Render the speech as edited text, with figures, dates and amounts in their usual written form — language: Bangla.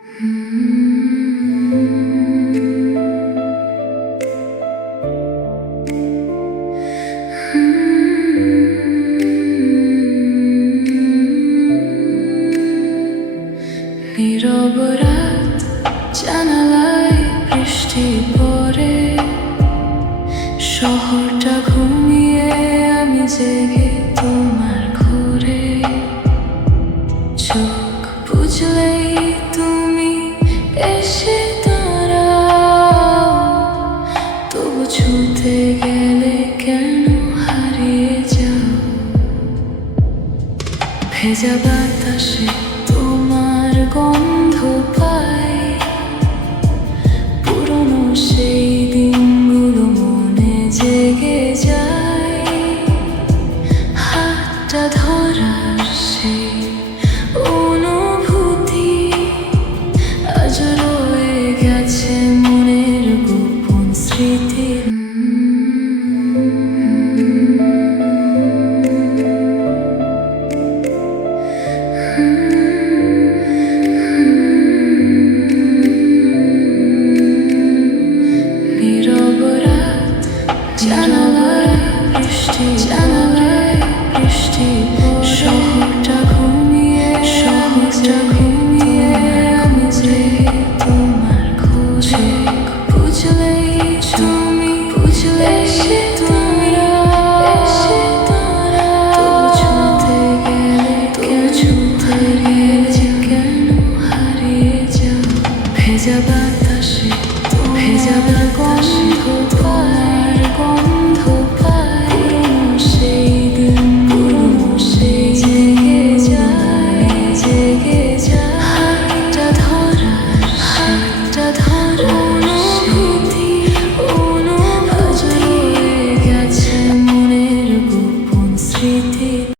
নীরব রাত, জানালায় বৃষ্টি পড়ে, শহরটা ঘুমিয়ে আমি জেগে তোমার ঘরে। চোখ বুঝলেই তুমি এসে দাঁড়াও, তবু ছুতে গেলে কেন হারিয়ে যাও? ভেজা বাতাসে তোমার গন্ধ